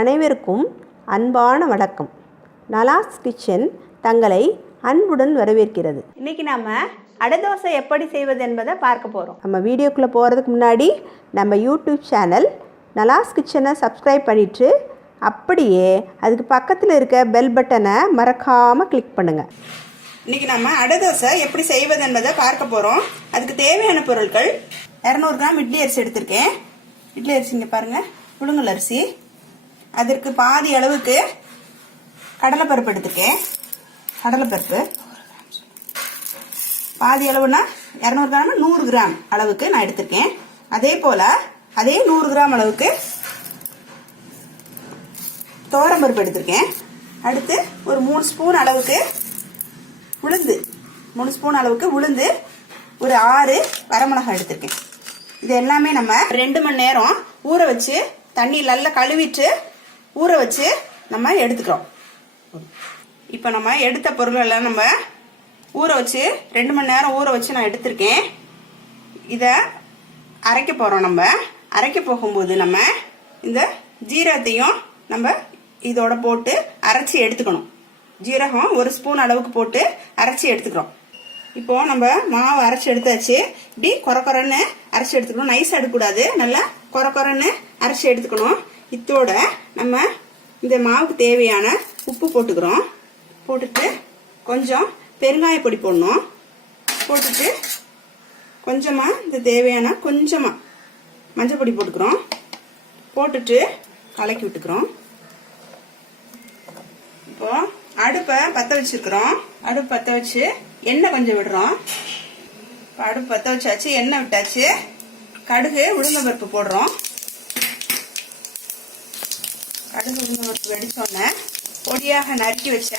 அனைவருக்கும் அன்பான வணக்கம். நலாஸ் கிச்சன் தங்களை அன்புடன் வரவேற்கிறது. இன்றைக்கி நம்ம அடை தோசை எப்படி செய்வது என்பதை பார்க்க போகிறோம். நம்ம வீடியோக்குள்ளே போகிறதுக்கு முன்னாடி நம்ம யூடியூப் சேனல் நலாஸ் கிச்சனை சப்ஸ்கிரைப் பண்ணிவிட்டு அப்படியே அதுக்கு பக்கத்தில் இருக்க பெல் பட்டனை மறக்காமல் கிளிக் பண்ணுங்கள். இன்றைக்கி நம்ம அடை தோசை எப்படி செய்வது என்பதை பார்க்க போகிறோம். அதுக்கு தேவையான பொருட்கள் 200 கிராம் இட்லி அரிசி எடுத்திருக்கேன். இட்லி அரிசி இங்கே பாருங்கள், புழுங்கல் அரிசி. அதற்கு பாதி அளவுக்கு கடலைப்பருப்பு எடுத்துருக்கேன். கடலைப்பருப்பு பாதி அளவுனா 200 கிராம் 100 கிராம் அளவுக்கு நான் எடுத்திருக்கேன். அதே போல் அதே 100 கிராம் அளவுக்கு துவரம்பருப்பு எடுத்திருக்கேன். அடுத்து ஒரு 3 ஸ்பூன் அளவுக்கு உளுந்து, 3 ஸ்பூன் அளவுக்கு உளுந்து, ஒரு 6 வரமிளகாய் எடுத்திருக்கேன். இது எல்லாமே நம்ம 2 மணி நேரம் ஊற வச்சு தண்ணி நல்லா கழுவிட்டு ஊற வச்சு நம்ம எடுத்துக்கிறோம். இப்போ நம்ம எடுத்த பொருள் எல்லாம் நம்ம ஊற வச்சு 2 மணி நேரம் ஊற வச்சு நான் எடுத்திருக்கேன். இதை அரைக்க போகிறோம். நம்ம அரைக்க போகும்போது நம்ம இந்த ஜீரகத்தையும் நம்ம இதோட போட்டு அரைச்சி எடுத்துக்கணும். ஜீரகம் 1 ஸ்பூன் அளவுக்கு போட்டு அரைச்சி எடுத்துக்கிறோம். இப்போ நம்ம மாவு அரைச்சி எடுத்தாச்சு. இப்படி கொரன்னு அரைச்சி எடுத்துக்கணும். நைஸ் எடுக்கக்கூடாது, நல்லா கொரன்னு அரைச்சி எடுத்துக்கணும். இதோட நம்ம இந்த மாவுக்கு தேவையான உப்பு போட்டுக்கிறோம். போட்டுட்டு கொஞ்சம் பெருங்காய பொடி போடணும். போட்டுட்டு கொஞ்சமாக இந்த தேவையான கொஞ்சமாக மஞ்சள் பொடி போட்டுக்கிறோம். போட்டுட்டு கலக்கி விட்டுக்கிறோம். இப்போ அடுப்பை பற்ற வச்சிருக்கிறோம். அடுப்பு பற்ற வச்சு எண்ணெய் கொஞ்சம் விடுறோம். இப்போ அடுப்பு பற்ற வச்சாச்சு, எண்ணெய் விட்டாச்சு. கடுகு உளுந்தம் பருப்பு போடுறோம். கடுகு உளுந்தம் பருப்பு வெடிச்சோன்னே பொடியாக நறுக்கி வச்ச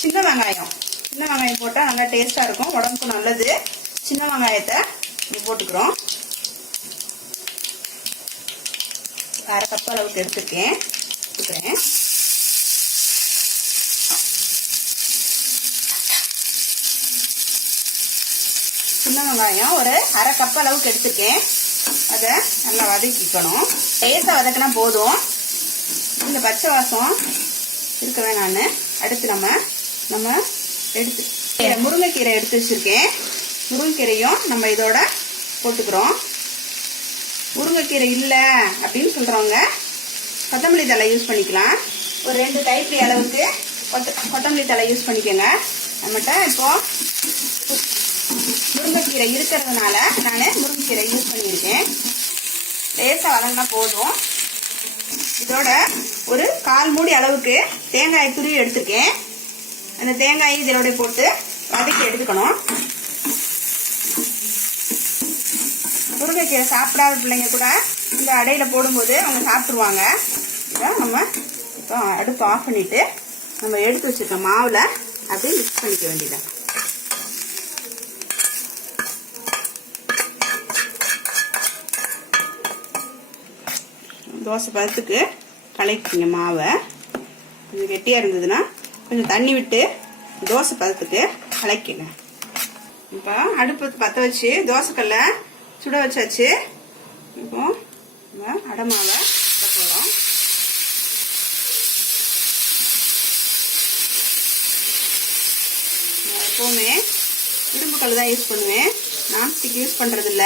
சின்ன வெங்காயம் போட்டால் நல்லா டேஸ்டாக இருக்கும், உடம்புக்கு நல்லது. சின்ன வெங்காயத்தை போட்டுக்கிறோம். 1/2 கப் அளவுக்கு எடுத்துக்கிறேன். சின்ன வெங்காயம் ஒரு 1/2 கப் அளவுக்கு எடுத்துருக்கேன். அதை நல்லா வதக்கிக்கணும். லேசாக வதக்கினா போதும். இந்த பச்சை வாசம் இருக்க வேணான்னு அடுத்து நம்ம எடுத்து முருங்கைக்கீரை எடுத்து வச்சிருக்கேன். முருங்கைக்கீரையும் நம்ம இதோட போட்டுக்கிறோம். முருங்கைக்கீரை இல்லை அப்படின்னு சொல்கிறவங்க கொத்தமல்லி தழை யூஸ் பண்ணிக்கலாம். ஒரு 2 கைப்பிடி அளவுக்கு கொத்தமல்லி தழை யூஸ் பண்ணிக்கோங்க. நம்மகிட்ட இப்போ முருங்கைக்கீரை இருக்கிறதுனால நான் முருங்கைக்கீரை யூஸ் பண்ணியிருக்கேன். லேசாக வதங்கினா போதும். இதோட ஒரு 1/4 மூடி அளவுக்கு தேங்காய் துருவி எடுத்துருக்கேன். அந்த தேங்காயை இதோட போட்டு வதக்கி எடுத்துக்கணும். முருங்கைக்கீரை சாப்பிடாத பிள்ளைங்க கூட இந்த அடையில் போடும்போது அவங்க சாப்பிட்ருவாங்க. இதை நம்ம இப்போ அடுப்பு ஆஃப் பண்ணிவிட்டு நம்ம எடுத்து வச்சுருக்க மாவில் அப்படியே மிக்ஸ் பண்ணிக்க வேண்டியதான். தோசை பதத்துக்கு கலக்கிங்க மாவை. கொஞ்சம் கெட்டியாக இருந்ததுன்னா கொஞ்சம் தண்ணி விட்டு தோசை பதத்துக்கு கலக்கிங்க. இப்போ அடுப்பு பற்ற வச்சு தோசைக்கல்லை சுட வச்சாச்சு. இப்போ அடை மாவை போடுறோம். எப்போவுமே இரும்பு கல் தான் யூஸ் பண்ணுவேன், நான்ஸ்டிக் யூஸ் பண்ணுறதில்ல.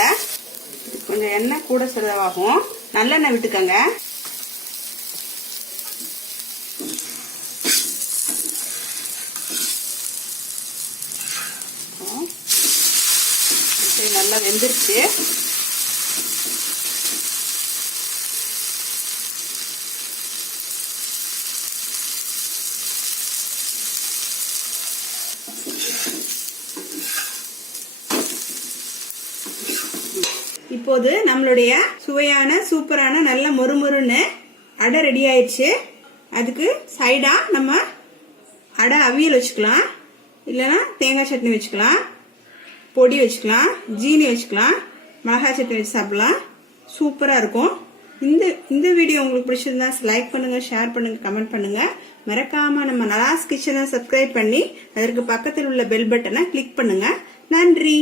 கொஞ்சம் எண்ணெய் கூட செலவாகும். நல்லெண்ணெய் விட்டுக்கங்க. நல்லா வெந்துருச்சு. இப்போது நம்மளுடைய சுவையான சூப்பரான நல்ல மொறுமொறுன்னு அடை ரெடி ஆயிடுச்சு. அதுக்கு சைடா நம்ம அடை அவியல் வச்சுக்கலாம், இல்லைன்னா தேங்காய் சட்னி வச்சுக்கலாம், பொடி வச்சுக்கலாம், ஜீனி வச்சுக்கலாம், மிளகாய் சட்னி வச்சு சாப்பிடலாம். சூப்பராக இருக்கும். இந்த வீடியோ உங்களுக்கு பிடிச்சிருந்தா லைக் பண்ணுங்க, ஷேர் பண்ணுங்க, கமெண்ட் பண்ணுங்க. மறக்காம நம்ம நலாஸ் கிச்சனை சப்ஸ்கிரைப் பண்ணி அதற்கு பக்கத்தில் உள்ள பெல் பட்டனை கிளிக் பண்ணுங்க. நன்றி.